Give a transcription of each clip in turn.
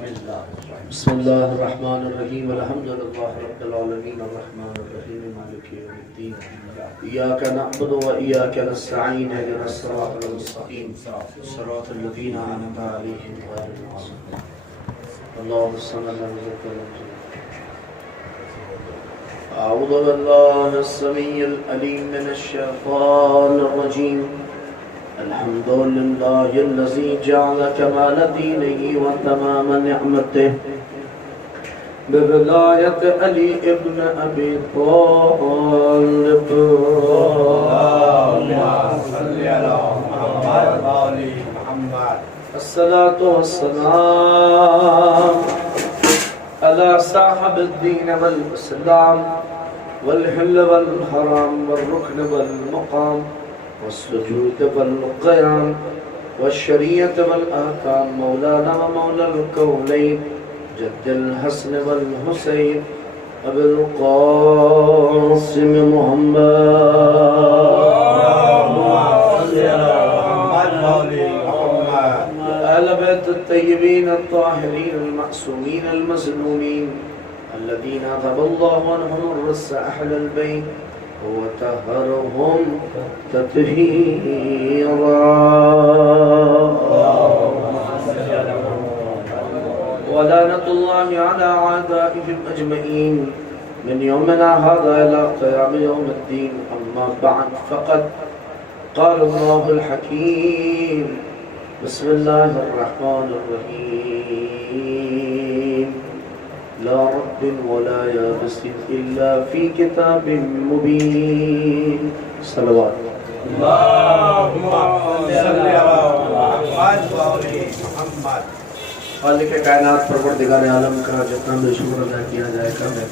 بسم الله الرحمن الرحيم الحمد لله رب العالمين الرحمن الرحيم مالك يوم الدين إياك نعبد وإياك نستعين اهدنا الصراط المستقيم صراط الذين أنعمت عليهم غير المغضوب اللهم صل على محمد. أعوذ بالله السميع العليم من الشيطان الرجيم. الحمد لله الذي جعل كمال دينه وتمام نعمته بولاية علي ابن أبي طالب. اللهم صل على محمد وآل محمد. الصلاة والسلام على صاحب الدين والإسلام والحل والحرام والركن والمقام والسجود والقيام والشريعة والأحكام مولانا ومولى الكونين جد الحسن والحسين أبي القاسم محمد آل بيت الطيبين الطاهرين المعصومين المظلومين الذين أذهب الله عنهم الرس أهل البيت وطهرهم تطهيرا. ولعنة الله على أعدائهم أجمعين من يومنا هذا إلى قيام يوم الدين. أما بعد فقد قال الله الحكيم بسم الله الرحمن الرحيم لا رب ولا يابس إلا في كتاب مبين. صلوات اللهم صل على محمد وآل محمد. خالق کائنات پروردگار عالم کا جتنا بھی شکر ادا کیا جائے کم ہے.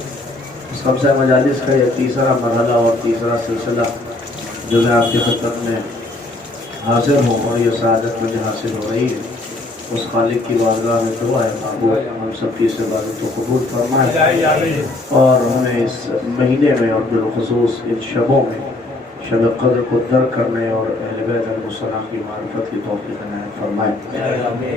سب سے مجالس کا یہ تیسرا مرحلہ اور تیسرا سلسلہ جو میں آپ کی خدمت میں حاضر ہوں اور یہ سعادت مجھے حاصل ہو رہی ہے. اس خالق کی بارگاہ میں دعا ہے محبوب ہم سب کی اس عبادت کو قبول فرمائے اور ہمیں اس مہینے میں اور بالخصوص ان شبوں میں شب قدر کو درک کرنے اور اہل بیت علیہ السلام کی معرفت کی توفیق عنایت فرمائے.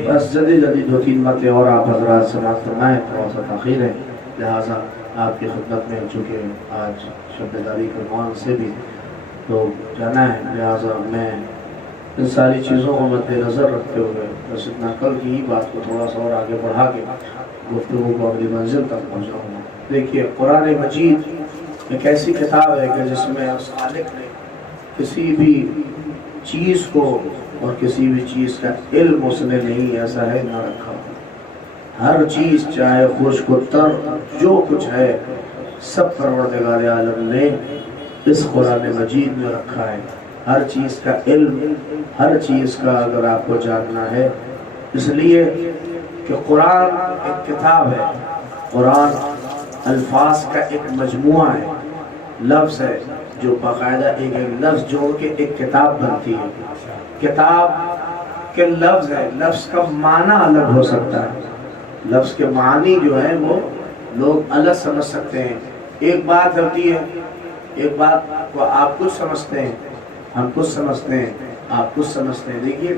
بس جدید دو تین باتیں اور آپ حضرات سماعت فرمائیں. تھوڑا سا تاخیر ہے لہٰذا آپ کی خدمت میں چونکہ آج شب داری کے عنوان سے بھی تو جانا ہے لہٰذا میں ان ساری چیزوں کو مد نظر رکھتے ہوئے بس اتنا کل کی ہی بات کو تھوڑا سا اور آگے بڑھا کے گفتگو کو اگلی منزل تک پہنچاؤں گا. دیکھیے قرآن مجید ایک ایسی کتاب ہے کہ جس میں اس خالق نے کسی بھی چیز کو اور کسی بھی چیز کا علم اس نے نہیں ایسا ہے نہ رکھا. ہر چیز چاہے خشک و تر جو کچھ ہے سب پروردگار عالم نے اس قرآن مجید میں رکھا ہے. ہر چیز کا علم ہر چیز کا اگر آپ کو جاننا ہے اس لیے کہ قرآن ایک کتاب ہے. قرآن الفاظ کا ایک مجموعہ ہے. لفظ ہے جو باقاعدہ ایک لفظ جوڑ کے ایک کتاب بنتی ہے. کتاب کے لفظ ہے. لفظ کا معنی الگ ہو سکتا ہے. لفظ کے معنی جو ہے وہ لوگ الگ سمجھ سکتے ہیں. ایک بات ہوتی ہے ایک بات کو آپ کچھ سمجھتے ہیں ہم کچھ سمجھتے ہیں آپ کچھ سمجھتے ہیں. دیکھیے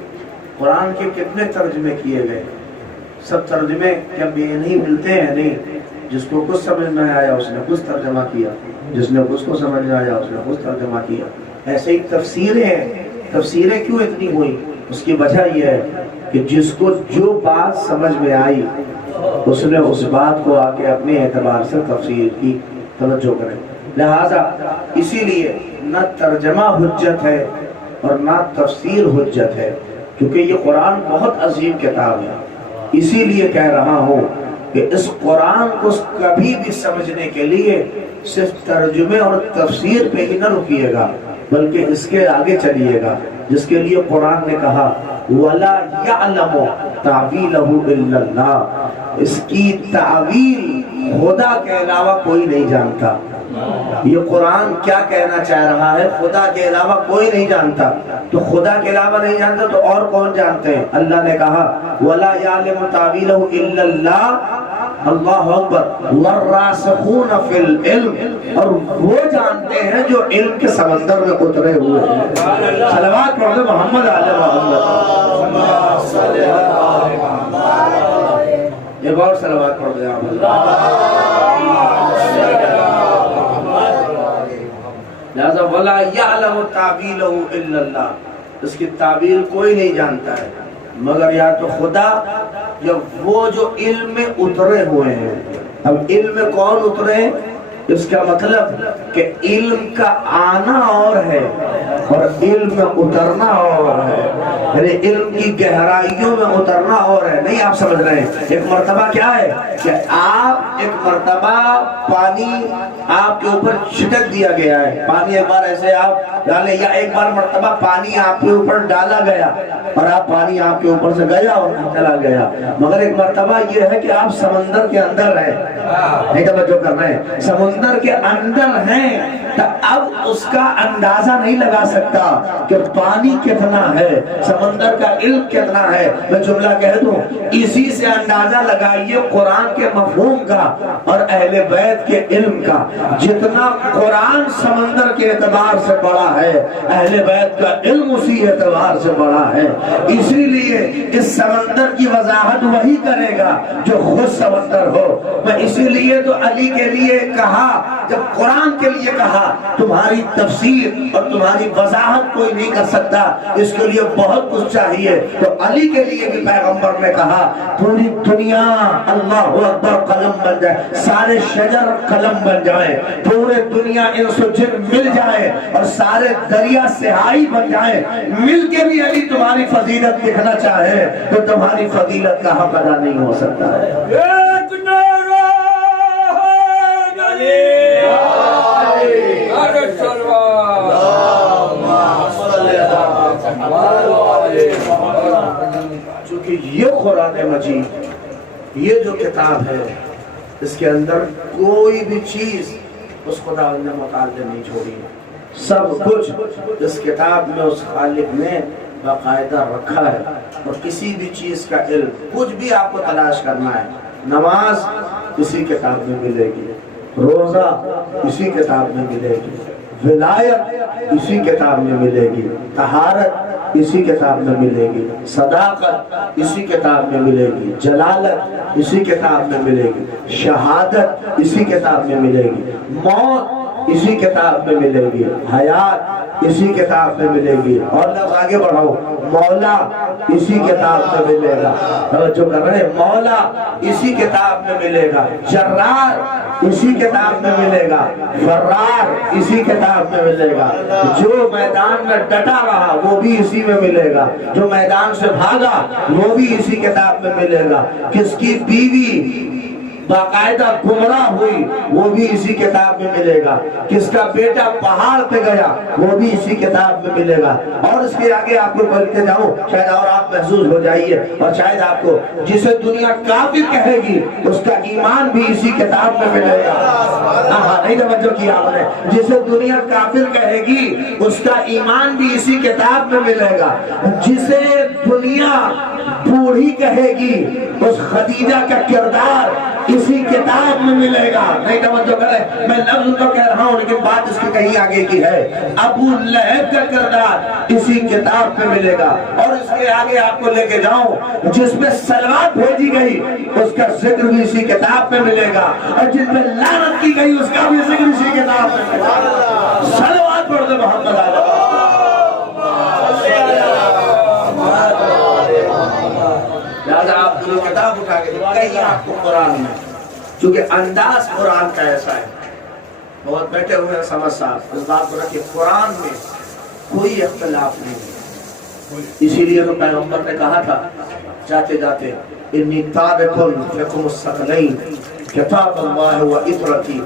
قرآن کے کتنے ترجمے کیے گئے. سب ترجمے کیا بے نہیں ملتے ہیں؟ نہیں. جس کو کچھ سمجھ میں آیا اس نے کچھ ترجمہ کیا, جس نے کچھ کو سمجھ میں آیا اس نے کچھ ترجمہ کیا. ایسے ہی تفسیریں ہیں. تفسیریں کیوں اتنی ہوئی؟ اس کی وجہ یہ ہے کہ جس کو جو بات سمجھ میں آئی اس نے اس بات کو آ کے اپنے اعتبار سے تفسیر کی توجہ کرے. لہذا اسی لیے نہ ترجمہ حجت ہے اور نہ تفسیر حجت ہے کیونکہ یہ قرآن بہت عظیم کتاب ہے. اسی لیے کہہ رہا ہوں کہ اس قرآن کو کبھی بھی سمجھنے کے لیے صرف ترجمے اور تفسیر پہ ہی نہ رکیے گا بلکہ اس کے آگے چلیے گا جس کے لیے قرآن نے کہا وَلَا يَعْلَمُ تَعْوِيلَهُ إِلَّا اللَّهُ. اس کی تعویل خدا کے علاوہ کوئی نہیں جانتا. یہ قرآن کیا کہنا چاہ رہا ہے خدا کے علاوہ کوئی نہیں جانتا. تو خدا کے علاوہ نہیں جانتا تو اور کون جانتے ہیں؟ اللہ نے کہا وَلَا يَعْلَمُ تَعْوِيلَهُ إِلَّا اللَّهُ. اللہ اکبر. وَالرَّاسِخُونَ فِي الْعِلْمِ. اور وہ جانتے ہیں جو علم کے سمندر میں اترے ہوئے ہیں. صلوات پڑھ دو محمد علیہ محمد. ایک اور صلوات پڑھ دیں آپ لہذا وَلَا يَعْلَمُ تَعْوِيلَهُ إِلَّا اللَّهُ، اس کی تعبیر کوئی نہیں جانتا ہے مگر یا تو خدا یا وہ جو علم میں اترے ہوئے ہیں۔ اب علم میں کون اترے؟ اس کا مطلب کہ علم کا آنا اور ہے اور علم میں اترنا اور ہے، یعنی علم کی گہرائیوں میں اترنا اور ہے۔ نہیں آپ سمجھ رہے ہیں؟ ایک مرتبہ کیا ہے کہ آپ ایک مرتبہ پانی آپ کے اوپر چھٹک دیا گیا ہے، پانی ایک بار ایسے آپ ڈالے، یا ایک بار مرتبہ پانی آپ کے اوپر ڈالا گیا اور آپ پانی آپ کے اوپر سے گیا اور چلا گیا، مگر ایک مرتبہ یہ ہے کہ آپ سمندر کے اندر ہیں، نہیں توجہ کر رہے ہیں، سمندر کے اندر ہیں، تو اب اس کا اندازہ نہیں لگا سکتا کہ پانی کتنا ہے، سمندر کا علم کتنا ہے۔ میں جملہ کہہ دوں، اسی سے اندازہ لگائیے قرآن کے مفہوم کا اور اہل بیت کے علم کا۔ جتنا قرآن سمندر کے اعتبار سے بڑا ہے، اہل بیت کا علم اسی اعتبار سے بڑا ہے۔ اسی لیے اس سمندر کی وضاحت وہی کرے گا جو خود سمندر ہو۔ میں اسی لیے تو علی کے لیے کہا، جب قرآن کے لیے کہا تمہاری تفسیر اور تمہاری وضاحت کوئی نہیں کر سکتا، اس کے لیے بہت کچھ چاہیے، تو علی کے لیے بھی پیغمبر نے کہا پوری دنیا اللہ اکبر قلم بن جائے، سارے شجر قلم بن جائیں، پورے دنیا انس و جن مل جائیں اور سارے دریا سیاہی بن جائیں، مل کے بھی علی تمہاری فضیلت لکھنا چاہے تو تمہاری فضیلت کا حق ادا نہیں ہو سکتا ہے۔ چونکہ یہ قرآن مجید، یہ جو کتاب ہے، اس کے اندر کوئی بھی چیز اس خدا نے متعلق نہیں چھوڑی، سب کچھ اس کتاب میں اس خالق نے باقاعدہ رکھا ہے، اور کسی بھی چیز کا علم کچھ بھی آپ کو تلاش کرنا ہے، نماز اسی کتاب میں ملے گی، روزہ اسی کتاب میں ملے گی، ولایت اسی کتاب میں ملے گی، طہارت اسی کتاب میں ملے گی، صداقت اسی کتاب میں ملے گی، جلالت اسی کتاب میں ملے گی، شہادت اسی کتاب میں ملے گی، موت اسی کتاب میں ملے گی، حیات اسی کتاب میں ملے گی، اور لفظ آگے بڑھاؤ، مولا اسی کتاب میں ملے گا، جو کر رہے ہیں مولا اسی کتاب میں ملے گا، جرار اسی کتاب میں ملے گا، فرار اسی کتاب میں ملے گا، جو میدان میں ڈٹا رہا وہ بھی اسی میں ملے گا، جو میدان سے بھاگا وہ بھی اسی کتاب میں ملے گا، کس کی بیوی باقاعدہ گمراہ ہوئی وہ بھی اسی کتاب میں ملے گا، کس کا بیٹا پہاڑ پہ گیا وہ بھی اسی کتاب میں ملے گا، اور اس کے آگے آپ کو بولتے جاؤں شاید اور آپ محسوس ہو جائیے، اور شاید آپ کو جسے دنیا کافر کہے گی اس کا ایمان بھی اسی کتاب میں ملے گا۔ نہیں توجہ کیا آپ نے، جسے دنیا کافر کہے گی اس کا ایمان بھی اسی کتاب میں ملے گا، جسے دنیا بوڑھی کہے گی اس خدیجہ کا کردار اسی کتاب میں ملے گا۔ نہیں توجہ کرے، میں لفظ تو کہہ رہا ہوں لیکن بات اس کی کہیں آگے کی ہے، ابو لہب کا کردار اسی کتاب میں ملے گا، اور اس کے آگے آپ کو لے کے جاؤں جس میں صلوات بھیجی گئی اس کا ذکر بھی اسی کتاب میں ملے گا، اور جس میں لعنت کی گئی اس کا بھی ذکر اسی کتاب میں ملے گا۔ صلوات پڑھ دے محمد علیہ۔ لہذا آپ جو کتاب اٹھا کے دیکھیں آپ کو قرآن میں، چونکہ انداز قرآن کا ایسا ہے، بہت بیٹھے ہوئے ہیں سمجھ صاحب، اس بات کو رکھیں قرآن میں کوئی اختلاف نہیں ہے، اسی لیے تو پیغمبر نے کہا تھا جاتے جاتے انی تارکن فیکم الثقلین کتاب اللہ و اطرتی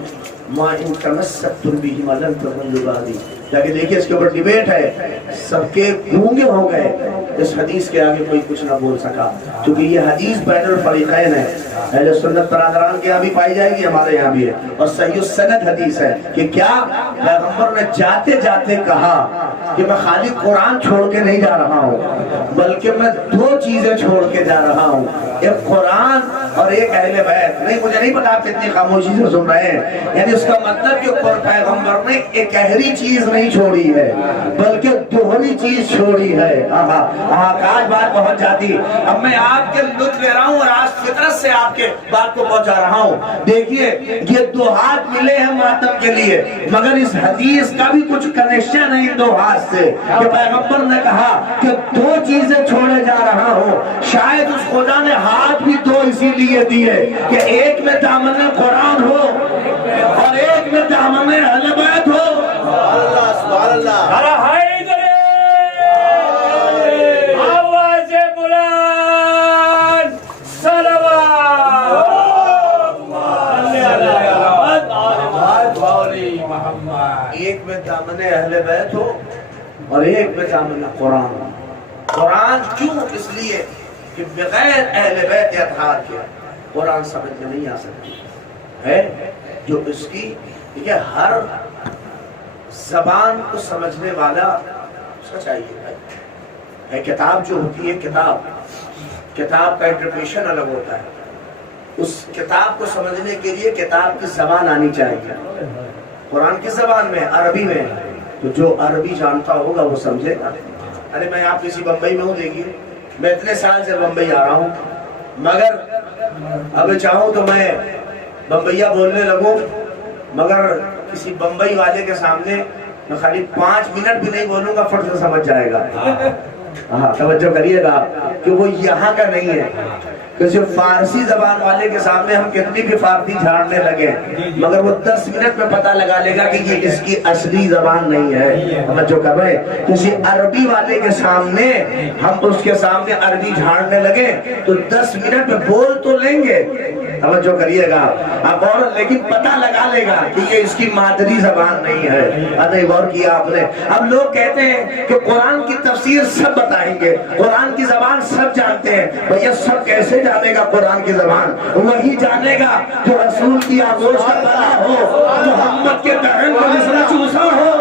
ما ان تمسکتم بہما لن تضلوا بعدی۔ تاکہ دیکھیں اس کے اوپر ڈیبیٹ ہے، سب کے گونگے ہو گئے، اس حدیث کے آگے کوئی کچھ نہ بول سکا، کیونکہ یہ حدیث بین الفریقین ہے، اہل سنت برادران کے یہاں بھی پائی جائے گی، ہمارے یہاں بھی ہے، اور صحیح السند حدیث ہے کہ کیا پیغمبر نے جاتے جاتے کہا کہ میں خالی قرآن چھوڑ کے نہیں جا رہا ہوں بلکہ میں دو چیزیں چھوڑ کے جا رہا ہوں، ایک قرآن اور اور ایک اہل بیت. نہیں مجھے نہیں پتا آپ اتنی خاموشی سے سن رہے ہیں. یعنی اس کا مطلب کہ پیغمبر نے ایک گہری چیز نہیں چھوڑی ہے بلکہ دوہری چیز چھوڑی ہے. کاش بات پہنچ جاتی. اب میں آپ کے لطف لے رہا ہوں اور آج فطرت سے آپ کے بات کو پہنچا رہا ہوں. دیکھیے یہ دو ہاتھ ملے ہیں ماتم کے لیے مگر اس حدیث کا بھی کچھ کنیکشن ہے ان دو ہاتھ سے کہ پیغمبر نے کہا کہ دو چیزیں چھوڑے جا رہا ہوں. شاید اس خدا نے ہاتھ بھی دو اسی لیے دیے کہ ایک میں دامن قرآن ہو اور ایک میں دامن اہل بیت ہو. سبحان اللہ. آواز بلند صلوات. ایک میں دامن اہل بیت ہو اور ایک میں دامن قرآن. قرآن کیوں؟ اس لیے کہ بغیر اہل بیت اطہار کے قرآن سمجھ میں نہیں آ سکتی ہے. جو اس کی ہر زبان کو سمجھنے والا اس کا چاہیے ہے. کتاب جو ہوتی ہے کتاب کا انٹرپریشن الگ ہوتا ہے. اس کتاب کو سمجھنے کے لیے کتاب کی زبان آنی چاہیے. قرآن کی زبان میں عربی میں تو جو عربی جانتا ہوگا وہ سمجھے گا. ارے میں آپ کسی بمبئی میں ہوں دیکھیے میں اتنے سال سے بمبئی آ رہا ہوں مگر اب چاہوں تو میں بمبئیا بولنے لگوں مگر کسی بمبئی والے کے سامنے میں خالی 5 منٹ بھی نہیں بولوں گا فٹ سے سمجھ جائے گا. ہاں توجہ کریے گا کہ وہ یہاں کا نہیں ہے. کسی فارسی زبان والے کے سامنے ہم کتنی بھی فارسی جھاڑنے لگے مگر وہ 10 منٹ میں پتہ لگا لے گا کہ یہ اس کی اصلی زبان نہیں ہے. ہم جو کر رہے ہیں کسی عربی والے کے سامنے ہم اس کے سامنے عربی جھاڑنے لگے تو 10 منٹ میں بول تو لیں گے. توجہ کریے گا اب اور لیکن پتہ لگا لے گا کہ یہ اس کی مادری زبان نہیں ہے. غور کیا آپ نے. اب لوگ کہتے ہیں کہ قرآن کی تفسیر سب بتائیں گے قرآن کی زبان سب جانتے ہیں. بھیا سب کیسے جانے گا قرآن کی زبان؟ وہی جانے گا جو رسول کی آغوش کا بنا ہو محمد کے دہن کو جس نے چوسا ہو.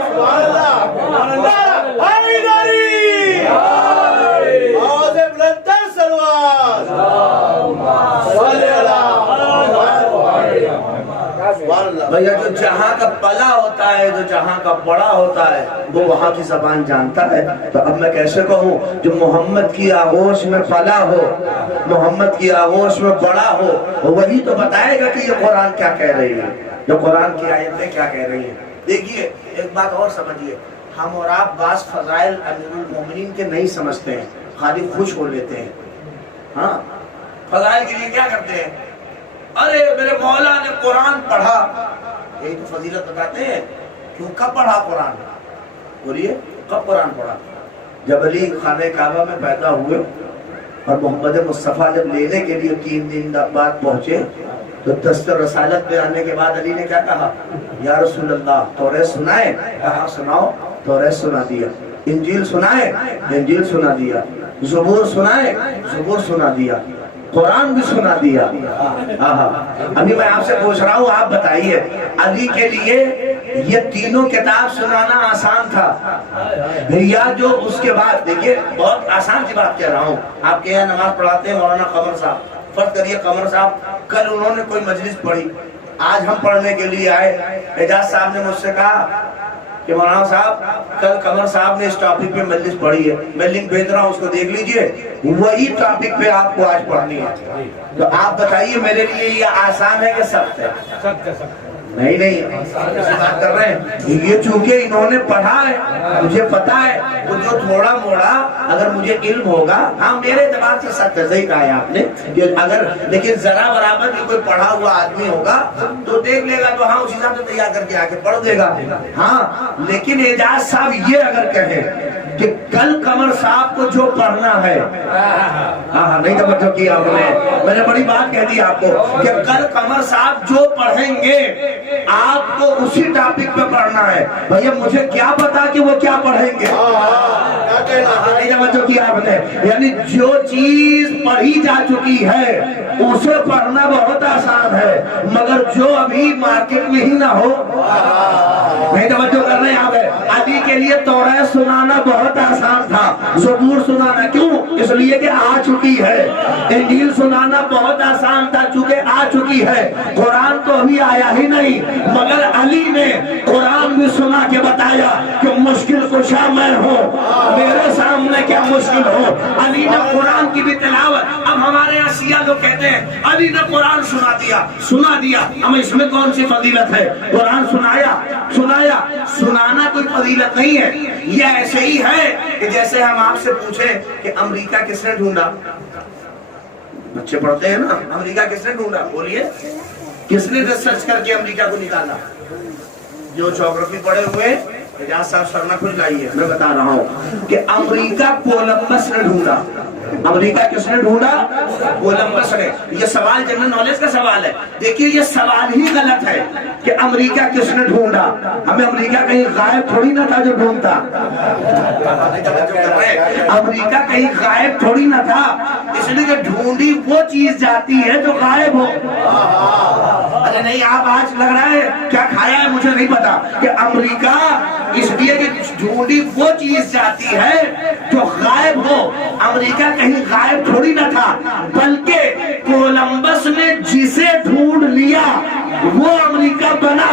بھیا جو جہاں کا پلا ہوتا ہے جو جہاں کا بڑا ہوتا ہے وہ وہاں کی زبان جانتا ہے. تو اب میں کیسے کہوں جو محمد کی آغوش میں پلا ہو محمد کی آغوش میں بڑا ہو وہی تو بتائے گا کہ یہ قرآن کیا کہہ رہی ہے جو قرآن کی آیتیں کیا کہہ رہی ہیں. دیکھیے ایک بات اور سمجھیے ہم اور آپ بعض فضائل امیر المومنین کے نہیں سمجھتے ہیں خالی خوش ہو لیتے ہیں. ہاں فضائل کے لیے کیا کرتے ہیں ارے میرے مولا نے قرآن پڑھا یہی تو فضیلت بتاتے ہیں. کیوں کب پڑھا قرآن؟ بولیے کب قرآن پڑھا؟ جب علی خانہ کعبہ میں پیدا ہوئے اور محمد مصطفیٰ جب لینے کے لیے 3 دن بعد پہنچے تو دستور رسالت پہ آنے کے بعد علی نے کیا کہا یا رسول اللہ توریت سنائے؟ کہا سناؤ. توریت سنا دیا. انجیل سنائے؟ انجیل سنا دیا. زبور سنائے؟ زبور سنا دیا. قرآن بھی سنا دیا. ابھی میں آپ سے پوچھ رہا ہوں آپ بتائیے علی کے لیے یہ تینوں کتاب سنانا آسان تھا یا جو اس کے بعد دیکھیے بہت آسان کی بات کہہ رہا ہوں. آپ کے یہاں نماز پڑھاتے ہیں مولانا قمر صاحب. فرض کریے قمر صاحب کل انہوں نے کوئی مجلس پڑھی آج ہم پڑھنے کے لیے آئے. اعجاز صاحب نے مجھ سے کہا کہ مولانا صاحب کل قمر صاحب نے اس ٹاپک پہ مجلس پڑھی ہے میں لنک بھیج رہا ہوں اس کو دیکھ لیجئے وہی ٹاپک پہ آپ کو آج پڑھنی ہے. تو آپ بتائیے میرے لیے یہ آسان ہے کہ سخت ہے؟ نہیں بات کر رہے ہیں یہ چونکہ انہوں نے پڑھا ہے مجھے پتا ہے تو جو تھوڑا موڑا اگر مجھے علم ہوگا ہاں میرے اعتبار سے سخت ہے. صحیح کہا ہے آپ نے کہ اگر لیکن ذرا برابر بھی کوئی پڑھا ہوا آدمی ہوگا تو دیکھ لے گا تو ہاں اسی حساب سے تیار کر کے آ کے پڑھ دے گا. ہاں لیکن اعجاز صاحب یہ اگر کہیں کہ کل قمر صاحب کو جو پڑھنا ہے ہاں نہیں توجہ کیا آپ نے میں نے بڑی بات کہہ دی آپ کو کہ کل قمر صاحب جو پڑھیں گے آپ کو اسی ٹاپک پہ پڑھنا ہے. بھیا مجھے کیا پتا کہ وہ کیا پڑھیں گے نہیں توجہ کیا آپ نے. یعنی جو چیز پڑھی جا چکی ہے اسے پڑھنا بہت آسان ہے مگر جو ابھی مارکیٹ میں ہی نہ ہو نہیں توجہ کرنا سامنے آ گئے. علی کے لیے توریت سنانا بہت آسان تھا, زبور سنانا کیوں؟ اس لیے کہ آ چکی ہے. انجیل سنانا بہت آسان تھا چونکہ آ چکی ہے. قرآن تو ابھی آیا ہی نہیں, مگر علی نے قرآن بھی سنا کے بتایا کہ مشکل کشا میں ہوں, میرے سامنے کیا مشکل ہو. علی نے قرآن کی بھی تلاوت. اب ہمارے یہاں شیعہ لوگ کہتے ہیں علی نے قرآن سنا دیا. اب اس میں کون سی فضیلت ہے؟ قرآن سنایا. سنانا کوئی فضیلت نہیں ہے. یہ ایسے ہی ہے کہ جیسے ہم آپ سے پوچھیں کہ امریکہ کس نے ڈھونڈا. بچے پڑھتے ہیں نا, امریکہ کس نے ڈھونڈا, بولیے کس نے ریسرچ کر کے امریکہ کو نکالا؟ جو جغرافی پڑھے ہوئے اجاز صاحب سر نہ کھل لائیے, میں بتا رہا ہوں کہ امریکہ کولمبس نے ڈھونڈا. امریکہ کس نے ڈھونڈا؟ کولمبس نے. یہ سوال جنرل نالج کا سوال ہے. دیکھیے یہ سوال ہی غلط ہے کہ امریکہ کس نے ڈھونڈا. ہمیں امریکہ کہیں غائب تھوڑی نہ تھا جو ڈھونڈتا. امریکہ کہیں غائب تھوڑی نہ تھا, اس لیے کہ ڈھونڈی وہ چیز جاتی ہے جو غائب ہو. ارے نہیں, آپ آج لگ رہا ہے کیا کھایا ہے مجھے نہیں پتا, کہ امریکہ اس لیے کہ ڈھونڈی وہ چیز جاتی ہے جو غائب ہو. امریکہ کہیں غائب تھوڑی نہ تھا, بلکہ کولمبس نے جسے ڈھونڈ لیا وہ امریکہ بنا.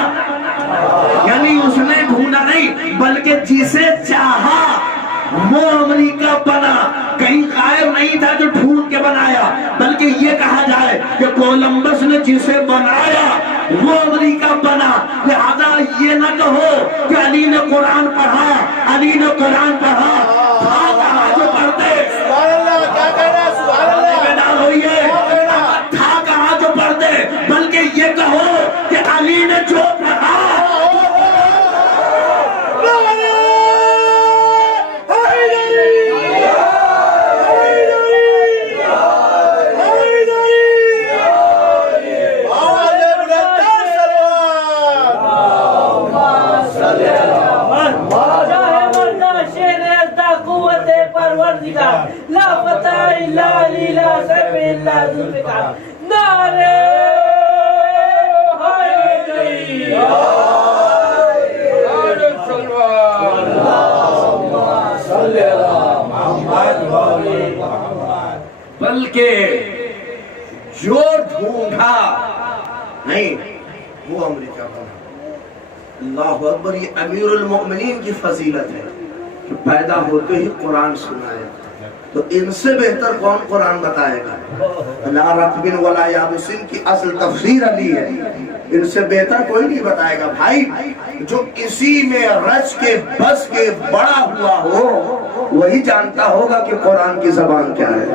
یعنی اس نے ڈھونڈا نہیں بلکہ جسے چاہا وہ امریکہ بنا. کہیں غائب نہیں تھا جو ڈھونڈ کے بنایا, بلکہ یہ کہا جائے کہ کولمبس نے جسے بنایا وہ امریکہ بنا. لہذا یہ نہ کہو کہ علی نے قرآن پڑھا, علی نے قرآن پڑھا. تھا کہاں جو پڑھتے, تھا کہاں جو پڑھتے, بلکہ یہ کہو کہ علی نے جو پڑھا. لا فتح الا علی لا سیف الا ذوالفقار. نعرہ حیدری, بلکہ جو ڈھونڈا نہیں وہ امریکہ بنا. اللہ اکبر. یہ امیر المؤمنین کی فضیلت ہے کہ پیدا ہوتے ہی قرآن سنایا. تو ان سے بہتر کون قرآن بتائے گا؟ لا رطب ولا یابس کی اصل تفسیر علی ہے, ان سے بہتر کوئی نہیں بتائے گا. بھائی جو اسی میں رچ کے بس کے بڑا ہوا ہو وہی جانتا ہوگا کہ قرآن کی زبان کیا ہے.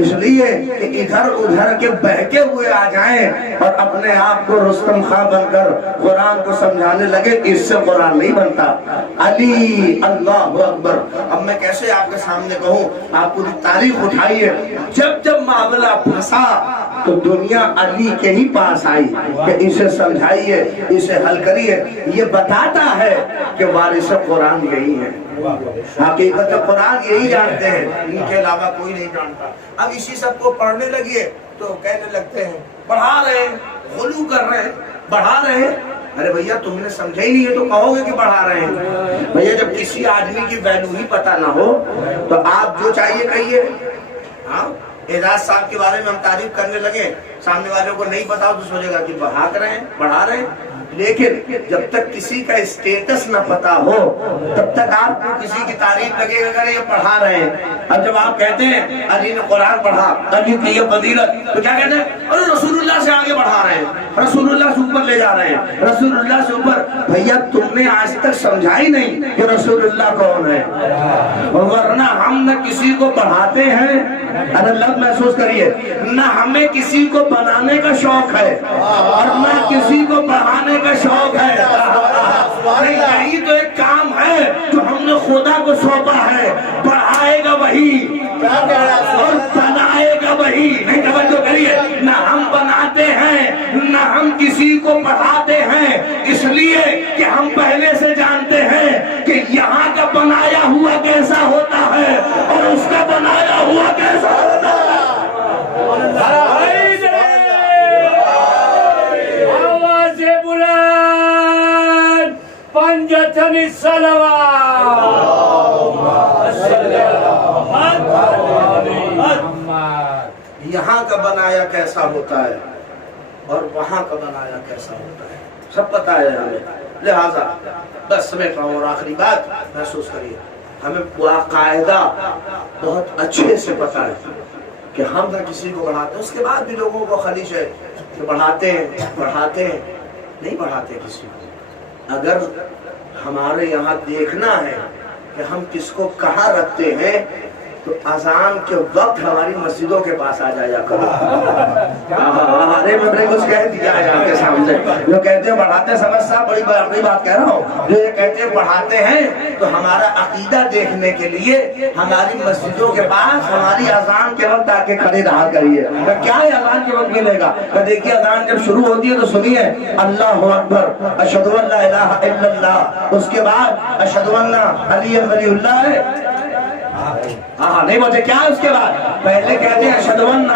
اس لیے کہ ادھر ادھر کے بہکے ہوئے آ جائیں اور اپنے آپ کو رستم خاں بن کر قرآن کو سمجھانے لگے, اس سے قرآن نہیں بنتا. علی, اللہ اکبر. اب میں کیسے آپ کے سامنے کہوں, آپ پوری تاریخ اٹھائیے. جب جب معاملہ پھنسا تو دنیا علی کے ہی پاس آئی کہ اسے سمجھائیے, اسے حل کریے. یہ بتاتا ہے کہ وارث قرآن یہی ہے. حقیقت قرآن یہی جانتے ہیں, ان کے علاوہ کوئی نہیں جانتا. اب اسی سب کو پڑھنے لگیے تو کہنے لگتے ہیں پڑھا رہے ہیں, غلو کر رہے ہیں, بڑھا رہے ہیں. ارے بھیا تم نے سمجھا ہی نہیں ہے تو کہو گے کہ بڑھا رہے ہیں. بھیا جب کسی آدمی کی ویلیو ہی پتہ نہ ہو تو آپ جو چاہیے کہیے. ہاں, اعجاز صاحب کے بارے میں ہم تعریف کرنے لگے, سامنے والوں کو نہیں پتا تو سوچے گا کہ بڑھا رہے ہیں, بڑھا رہے ہیں. لیکن جب تک کسی کا اسٹیٹس نہ پتا ہو تب تک آپ کو کسی کی تعریف لگے گا کہ یہ پڑھا رہے ہیں. اب جب آپ کہتے ہیں علی نے قرآن پڑھا, علی کی یہ فضیلت, تو کیا کہتے ہیں؟ ارے رسول اللہ سے آگے بڑھا رہے ہیں, رسول اللہ سے اوپر لے جا رہے ہیں, رسول اللہ سے اوپر. بھیا تم نے آج تک سمجھا ہی نہیں کہ رسول اللہ کون ہے. ورنہ ہم نہ کسی کو بڑھاتے ہیں, ارے لفظ محسوس کریے, نہ ہمیں کسی کو بنانے کا شوق ہے اور نہ کسی کو بڑھانے کا شوق ہے. یہی تو ایک کام ہے جو ہم نے خدا کو سونپا ہے. بڑھائے گا وہی اور بنائے گا وہی. نہیں توجہ کریے, نہ ہم بناتے ہیں نہ ہم کسی کو بڑھاتے ہیں, اس لیے کہ ہم پہلے سے جانتے ہیں کہ یہاں کا بنایا ہوا کیسا ہوتا ہے اور اس کا بنایا ہوا کیسا ہوتا ہے. آواز بلند, منجتن الصلوات. یہاں کا بنایا کیسا ہوتا ہے اور وہاں کا بنایا کیسا ہوتا ہے سب پتا ہے ہمیں. لہذا بس سمیٹ رہا ہوں اور آخری بات محسوس کریے، ہمیں باقاعدہ بہت اچھے سے پتا ہے کہ ہم نہ کسی کو بڑھاتے ہیں. اس کے بعد بھی لوگوں کو خلیج ہے کہ بڑھاتے ہیں نہیں بڑھاتے کسی کو. اگر ہمارے یہاں دیکھنا ہے کہ ہم کس کو کہاں رکھتے ہیں تو اذان کے وقت ہماری مسجدوں کے پاس آ جایا کرو. ارے میں نے کچھ کہہ دیا ہے آپ کے سامنے. جو کہتے ہیں بڑھاتے ہیں سمجھ صاحب بڑی بات کہہ رہا ہوں. جو یہ کہتے ہیں بڑھاتے ہیں تو ہمارا عقیدہ دیکھنے کے لیے ہماری مسجدوں کے پاس ہماری اذان کے وقت آ کے کھڑے رہا کریے. کیا ہے اذان کے وقت ملے گا؟ دیکھیے اذان جب شروع ہوتی ہے تو سنیے اللہ اکبر اشہد ان لا الہ الا اللہ، اس کے بعد اشہد ان علی ولی اللہ ہے. نہیں بولتے کیا ہے اس کے بعد؟ پہلے کہتے ہیں اشہد ان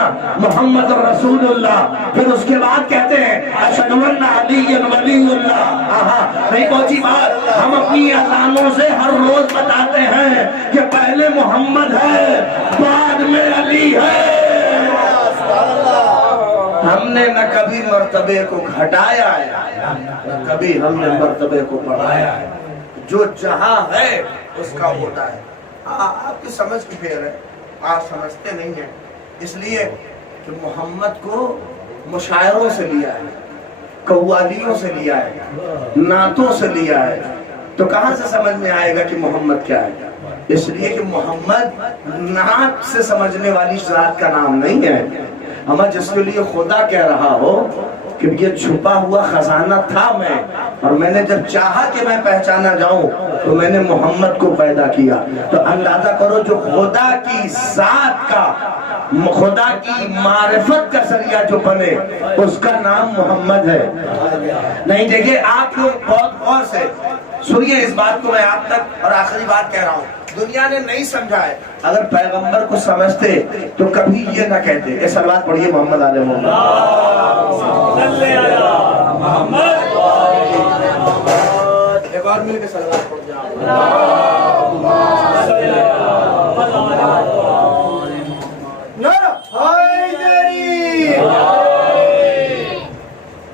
محمد رسول اللہ، پھر اس کے بعد کہتے ہیں اشہد ان علی ولی اللہ. نہیں پہنچی بات. ہم اپنی اذانوں سے ہر روز بتاتے ہیں کہ پہلے محمد ہے بعد میں علی ہے. ہم نے نہ کبھی مرتبے کو گھٹایا ہے نہ کبھی ہم نے مرتبے کو بڑھایا ہے. جو جہاں ہے اس کا ہوتا ہے. آپ کی سمجھ کی پھیر ہے، آپ سمجھتے نہیں ہیں اس لیے کہ محمد کو مشاعروں سے لیا ہے، قوالیوں سے لیا ہے، نعتوں سے لیا ہے. تو کہاں سے سمجھ میں آئے گا کہ محمد کیا ہے؟ اس لیے کہ محمد نعت سے سمجھنے والی ذات کا نام نہیں ہے. ہمیں جس کے لیے خدا کہہ رہا ہو کہ یہ چھپا ہوا خزانہ تھا میں، اور میں نے جب چاہا کہ میں پہچانا جاؤں تو میں نے محمد کو پیدا کیا. تو اندازہ کرو جو خدا کی ذات کا، خدا کی معرفت کا ذریعہ جو بنے اس کا نام محمد ہے. نہیں دیکھیں آپ لوگ بہت غور سے سنیے اس بات کو. میں آپ تک اور آخری بات کہہ رہا ہوں، دنیا نے نہیں سمجھا ہے. اگر پیغمبر کو سمجھتے تو کبھی یہ نہ کہتے. یہ سلوات پڑھیے محمد علیہ محمد. ایک بار مل کے سلوات پڑھ جاؤ.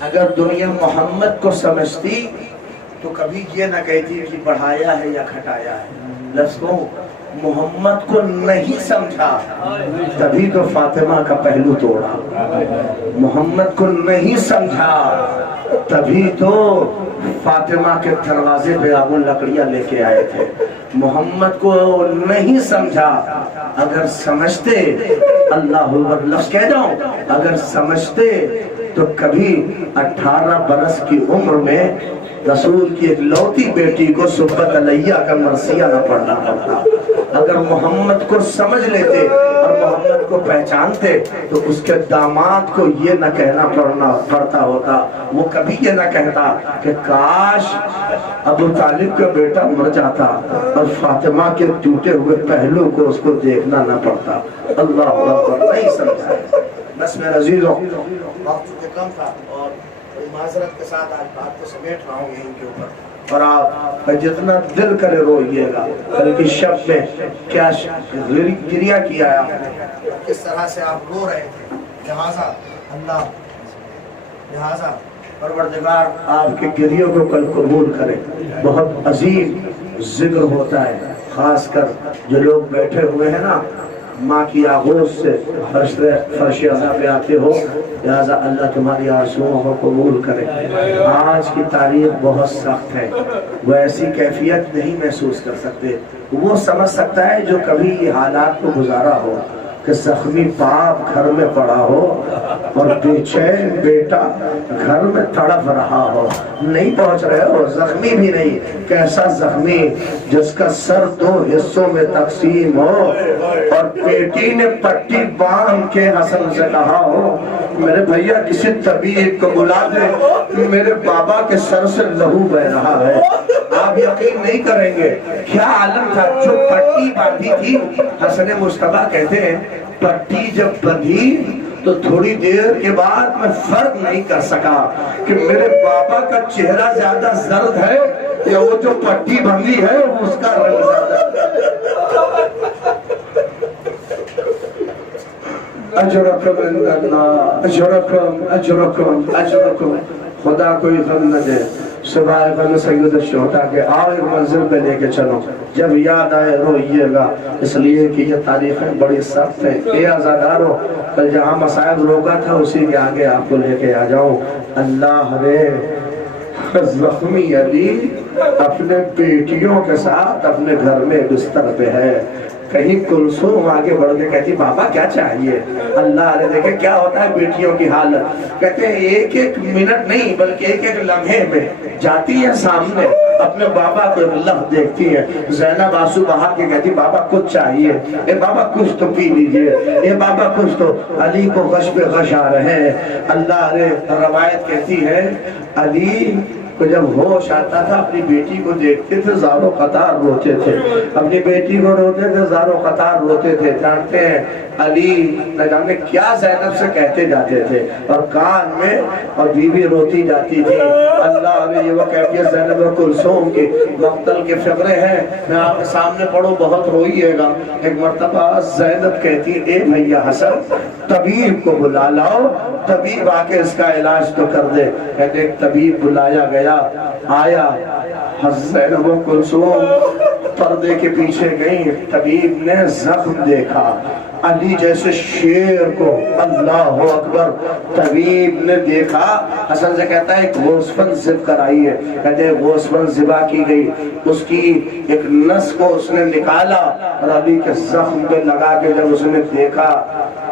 اگر دنیا محمد کو سمجھتی تو کبھی یہ نہ کہتی کہ بڑھایا ہے یا گھٹایا ہے. لفظوں محمد کو نہیں سمجھا تبھی تو فاطمہ کا پہلو توڑا. محمد کو نہیں سمجھا تبھی تو فاطمہ کے دروازے پہ آپ لکڑیاں لے کے آئے تھے. محمد کو نہیں سمجھا. اگر سمجھتے، اللہ لفظ کہہ جاؤں، اگر سمجھتے تو کبھی 18 برس کی عمر میں رسول کی ایک لوتی بیٹی کو سبت علیہ کا مرثیہ نہ پڑھنا پڑتا. اگر محمد کو سمجھ لیتے اور محمد کو پہچانتے تو اس کے داماد کو یہ نہ کہنا پڑتا ہوتا. وہ کبھی یہ نہ کہتا کہ کاش ابو طالب کا بیٹا مر جاتا اور فاطمہ کے ٹوٹے ہوئے پہلو کو اس کو دیکھنا نہ پڑتا. اللہ اکبر. نہیں سمجھا. بس میرے عزیزوں وقت چونکہ کم تھا اور معذرت کے ساتھ آج بات کو سمیٹ رہا ہوں یہیں کے اوپر. اور آپ جتنا دل کرے روئیے گا. بلکہ شب میں کیا گریہ کیا ہے آپ نے، کس طرح سے آپ رو رہے تھے. لہذا پروردگار آپ کے گریوں کو کل قبول کرے. بہت عظیم ذکر ہوتا ہے، خاص کر جو لوگ بیٹھے ہوئے ہیں نا ماں کی آغوش سے فرش عزا پہ آتے ہو. لہذا اللہ تمہاری آرزوؤں کو قبول کرے. آج کی تاریخ بہت سخت ہے. وہ ایسی کیفیت نہیں محسوس کر سکتے. وہ سمجھ سکتا ہے جو کبھی یہ حالات کو گزارا ہو کہ زخمی باپ گھر میں پڑا ہو اور بے چین بیٹا گھر میں تڑپ رہا ہو. نہیں پہنچ رہے ہو، زخمی بھی نہیں. کیسا زخمی جس کا سر 2 حصوں میں تقسیم ہو اور بیٹی نے پٹی باندھ کے حسن سے کہا ہو میرے بھیا کسی طبیب کو بلا دے، میرے بابا کے سر سے لہو بہ رہا ہے. آپ یقین نہیں کریں گے کیا عالم تھا. جو پٹی باندھی تھی، حسن مصطفیٰ کہتے ہیں پٹی جب بندھی تو تھوڑی دیر کے بعد میں فرق نہیں کر سکا کہ میرے بابا کا چہرہ زیادہ زرد ہے یا وہ جو پٹی بندی ہے اس کا رنگ زیادہ اجرکم اللہ اجرکم اجرکم اجرکم. خدا کوئی غم نہ دے. صبح غم سید الشہداء کے آؤ ایک منزل پہ لے کے چلو. جب یاد آئے روئیے گا، اس لیے کہ یہ تاریخیں بڑی سخت ہیں. اے عزادارو، کل جہاں مصائب روکا تھا اسی کے آگے آپ کو لے کے آ جاؤں. اللہ نے زخمی علی اپنے بیٹیوں کے ساتھ اپنے گھر میں بستر پہ ہے. کہیں کلثوم آگے بڑھ کے کہتی بابا کیا چاہیے؟ اللہ علیہ دیکھیں کیا ہوتا ہے بیٹیوں کی حالت. کہتے ہیں ایک ایک منٹ نہیں بلکہ ایک ایک لمحے میں جاتی ہے سامنے اپنے بابا کو لفظ دیکھتی ہے. زینب آنسو بہا کے کہتی بابا کچھ چاہیے، اے بابا کچھ تو پی لیجئے، اے بابا کچھ تو. علی کو غش پہ غش آ رہے ہیں. اللہ علیہ روایت کہتی ہے علی کو جب ہوش آتا تھا اپنی بیٹی کو دیکھتے تھے زارو قطار روتے تھے، اپنی بیٹی کو روتے تھے زارو قطار روتے تھے. جانتے ہیں علی نہ جانے کیا زینب سے کہتے جاتے تھے اور کان میں، اور بیوی روتی جاتی تھی. اللہ علیہ یہ وہ کیفیت زینب و کلثوم کی مقتل کے فقرے ہیں. میں آپ کے سامنے پڑھو بہت روئیے گا. ایک مرتبہ زینب کہتی اے بھیا حسن طبیب کو بلا لاؤ، طبیب آ کے اس کا علاج تو کر دے. کہتے ایک طبیب بلایا گیا. آیا زینب و کلثوم پردے کے پیچھے گئی. طبیب نے زخم دیکھا علی جیسے شیر کو، اللہ اکبر. طبیب نے دیکھا حسن سے کہتا ہے ایک گوسفند ذبح کرائی ہے. کہتے ہیں گوسفند ذبح کی گئی، اس کی ایک نس کو اس نے نکالا اور علی کے زخم پہ لگا کے جب اس نے دیکھا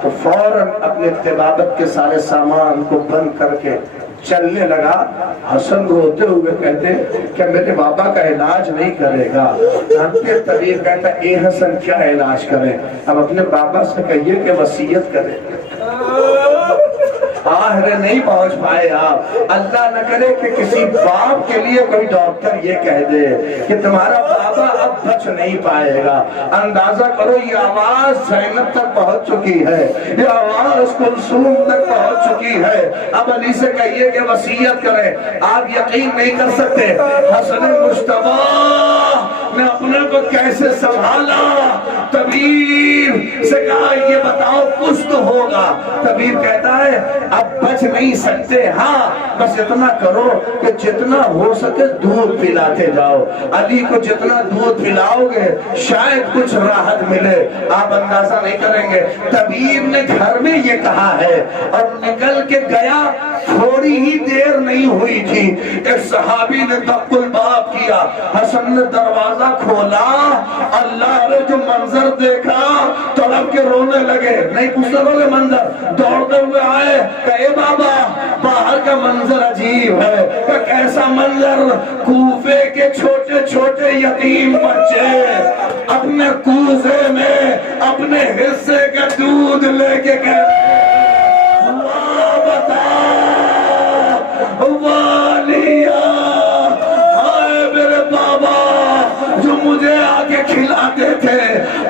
تو فوراً اپنے طبابت کے سارے سامان کو بند کر کے چلنے لگا. حسن روتے ہوئے کہتے کہ میرے بابا کا علاج نہیں کرے گا. جانتے طبیب کہتا اے حسن کیا علاج کریں؟ اب اپنے بابا سے کہیے کہ وصیت کریں. آخر نہیں پہنچ پائے آپ. اللہ نہ کرے کہ کسی باپ کے لیے کوئی ڈاکٹر یہ کہہ دے کہ تمہارا بابا اب بچ نہیں پائے گا. اندازہ کرو یہ آواز زینب تک پہنچ چکی ہے، یہ آواز کلثوم تک پہنچ چکی ہے. اب علی سے کہیے کہ وصیت کریں. آپ یقین نہیں کر سکتے حسن مجتبی نے اپنے کو کیسے سنبھالا. طبیب سے کہا یہ بتاؤ کچھ تو ہوگا. طبیب کہتا ہے اب بچ نہیں سکتے، ہاں بس اتنا کرو کہ جتنا ہو سکے دودھ پلاتے جاؤ. علی کو جتنا دودھ پلاؤ گے شاید کچھ راحت ملے. آپ اندازہ نہیں کریں گے. طبیب نے گھر میں یہ کہا ہے اور نکل کے گیا. تھوڑی ہی دیر نہیں ہوئی تھی ایک صحابی نے دق الباب کیا. حسن نے دروازہ کھولا. اللہ نے جو منظر دیکھا تڑپ کے رونے لگے. نہیں پوچھتے بولے منظر، دوڑتے ہوئے آئے کہ اے بابا باہر کا منظر عجیب ہے. کہ کیسا منظر؟ کوفے کے چھوٹے چھوٹے یتیم بچے اپنے کوزے میں اپنے حصے کا دودھ لے کے والیا ہائے میرے بابا جو مجھے آگے کھلاتے تھے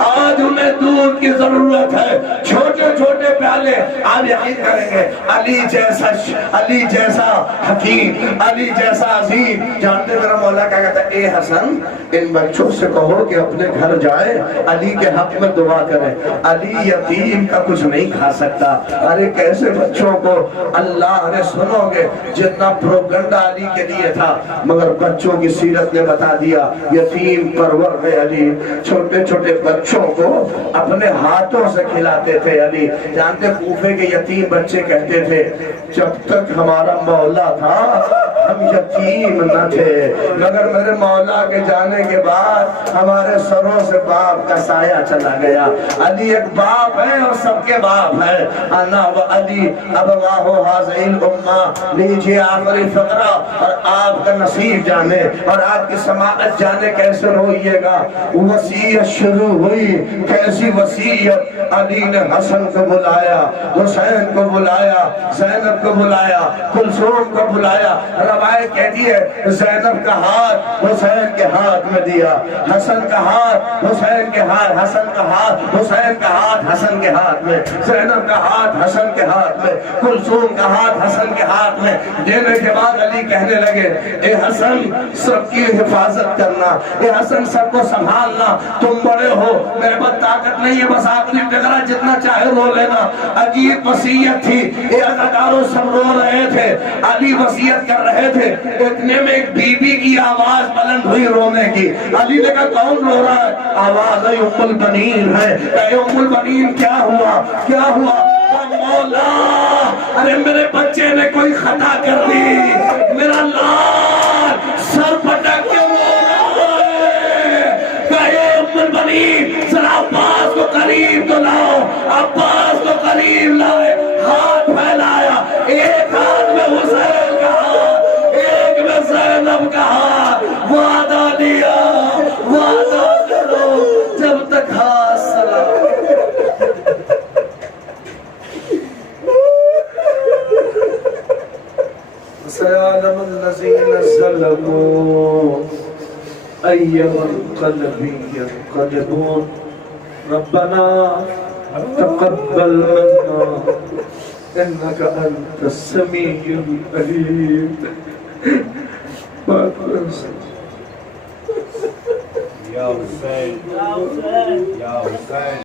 آج انہیں دودھ کی ضرورت ہے. چھوٹے چھوٹے پیالے. آپ یقین کریں گے علی جیسا حکیم، علی جیسا عظیم. جانتے میرا مولا کیا کہتا ہے اے حسن ان بچوں سے کہو کہ اپنے گھر جائے علی کے حق میں دعا کریں. علی یتیم کا کچھ نہیں کھا سکتا. ارے کیسے بچوں کو اللہ نے سنو گے جتنا پروپیگنڈا علی کے لیے تھا مگر بچوں کی سیرت نے بتا دیا یتیم پرور ہے علی. چھوٹے چھوٹے بچوں کو اپنے ہاتھوں سے کھلاتے تھے علی. جانتے کوفے کے یتیم بچے کہتے تھے جب تک ہمارا مولا تھا ہم یتیم نہ تھے، مگر میرے مولا کے جانے کے بعد ہمارے سروں سے باپ کا سایہ چلا گیا. علی ایک باپ ہے اور سب کے باپ ہے. انا و علی ابواہ ھذہ الامہ. لیجیے آخری فقرہ اور آپ کا نصیب جانے اور آپ کی سماعت جانے کیسے روئیے گا. وصیت شروع ہوئی. کیسی وصیت؟ علی نے حسن کو بلایا، حسین کو بلایا، زینب کو بلایا، کلثوم کو بلایا. روایت کہتی ہے زینب کا ہاتھ حسین کے ہاتھ میں دیا، حسن کا ہاتھ حسین کے ہاتھ، حسن کا ہاتھ حسین کا ہاتھ حسن کے ہاتھ میں، زینب کا ہاتھ حسن کے ہاتھ میں، کلثوم کا ہاتھ حسن کے ہاتھ میں دینے کے بعد علی کہنے لگے اے حسن سب کی حفاظت کرنا، اے حسن سب کو سنبھالنا، تم بڑے ہو میرے پاس طاقت نہیں ہے، بس آخری ٹکرا جتنا چاہے رو لینا۔ عجیب وصیت تھی، اے عزاداروں سب رو رہے تھے، علی وصیت کر رہے تھے، اتنے میں ایک بی بی کی آواز بلند ہوئی رونے کی۔ علی نے کہا کون رو رہا ہے؟ آواز ہے ام البنین ہے۔ اے ام البنین کیا ہوا کیا ہوا؟ مولا ارے میرے بچے نے کوئی خطا کر دی، میرا لال سر پٹک کے رو رہا ہے۔ کہے ام البنین ذرا عباس کو قریب تو لاؤ، عباس کو قریب لائے، ہاتھ پھیلایا، ایک ہاتھ میں حسین کا ہاتھ، ایک میں زینب کا ہاتھ، وعدہ دیا وعدہ کرو جب تک ہاتھ سلام۔ سيعلم الذين ظلموا أي منقلب ينقلبون ربنا تقبل منا إنك أنت السميع العليم۔ یا حسین یا حسین